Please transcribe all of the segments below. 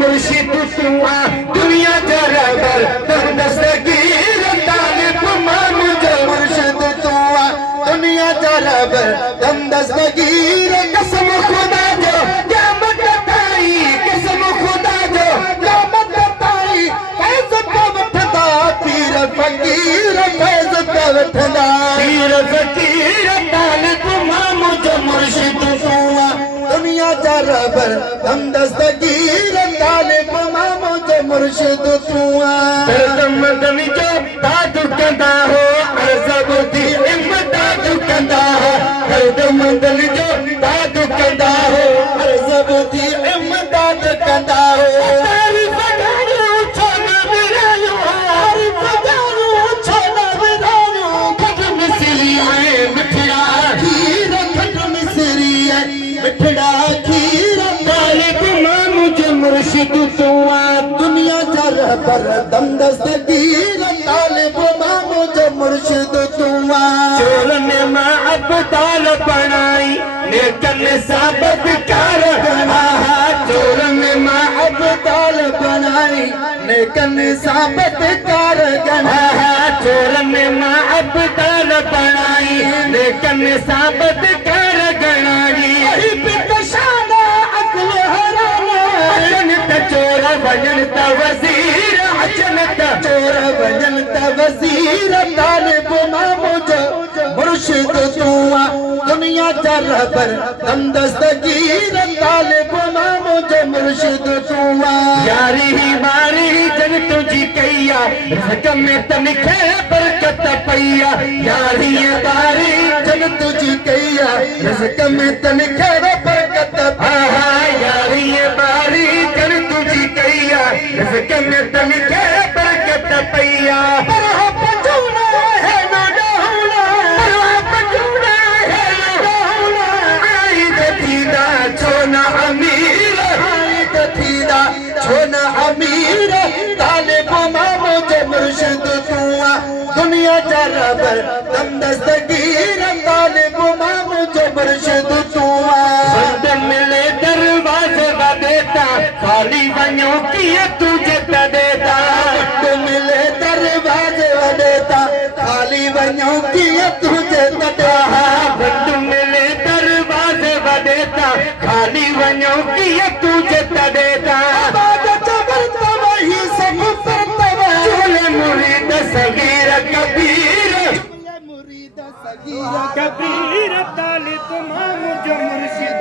मुर्शिद तुआ दुनिया जरबर दस्तगीर तालिब मुझे मुर्शिद तुआ दुनिया जरबर दस्तगीर कसम खुदा जो क़यामत ताई कसम खुदा जो क़यामत ताई फैज़ का वठदा पीर फकीर फैज़ का वठदा पीर फकीर तालिब मुझे मुर्शिद तुआ दुनिया जरबर दस्तगीर तालिब मुझे मुर्शिद तुआ दम जो दादू कंदा हो अरज़ब दी इमदाद कंदा हो दम जो दादू कंदा हो अरज़ब दी इमदाद कंदा हो तारीफ़ करो छोना विरायो तारीफ़ करो छोना विरायो खट मिसरी है मिठड़ा खीर खट मिसरी है मिठड़ा खीर तालिब मुझे मुर्शिद तुआ दुनिया जरबर दस्तगीर तालिब मुझे मुर्शिद तुआ चोर ने माँ अब्दाल बनाई लेकिन साबत कर चोर ने माँ अब्दाल बनाई लेकिन साबत कर चोर ने माँ अब्दाल बनाई लेकिन साबत कर गणाई चोर बनन ता वज़ीर अचनत चोर बनन ता वज़ीर तालिब मुझे मुर्शिद तुआ दुनिया जरबर दस्तगीर तालिब मुझे मुर्शिद तुआ यारी ही मारी जन तुझी कैया रज़्क़ में तनखे बरकत पैया यारी बारी जन तुझी कैया रज़्क़ में तनखे बरकत यारी बारी जन तुझी कैया रज़्क़ में तनखे बरकत पैया छोना अमीर तालिब मुझे मुर्शिद तुआ दुनिया जरबर दस्तगीर तालिब मुझे मुर्शिद तुआ बंद मिले दरवाजे देता खाली वञो किए तुझे देता बंद मिले दरवाजे देता खाली वञो किए तुझे देता बंद मिले दरवाजे देता खाली वञो किए तुझे देता मुरीद सगीर कबीर कबीर तालिब मुझे मुर्शिद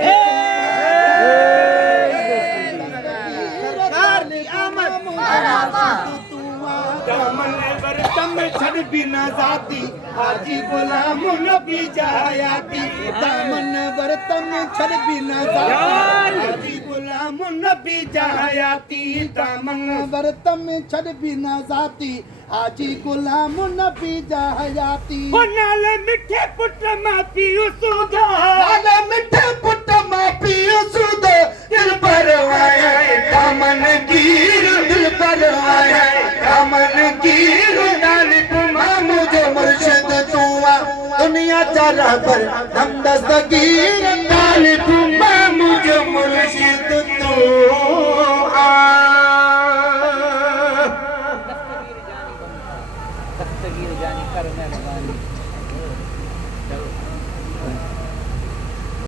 दामन बरतम छड़ बिना जाती हाजी गुलाम नबी जहायाती दामन बरतम छड़ बिना जाती हाजी गुलाम नबी जहायाती दामन बरतम छड़ बिना जाती हाजी गुलाम नबी जहायाती नाले मिठे पुट मां पियो सुदा नाले मिठे पुट मां पियो सुदा दिल पर आया दामन गिर दिल पर आया दामन गिर तालिब मुझे मुर्शिद तुआ दुनिया जरबर दस्तगीर तालिब मुझे मुर्शिद तुआ दस्तगीर जानी कर मेहरबानी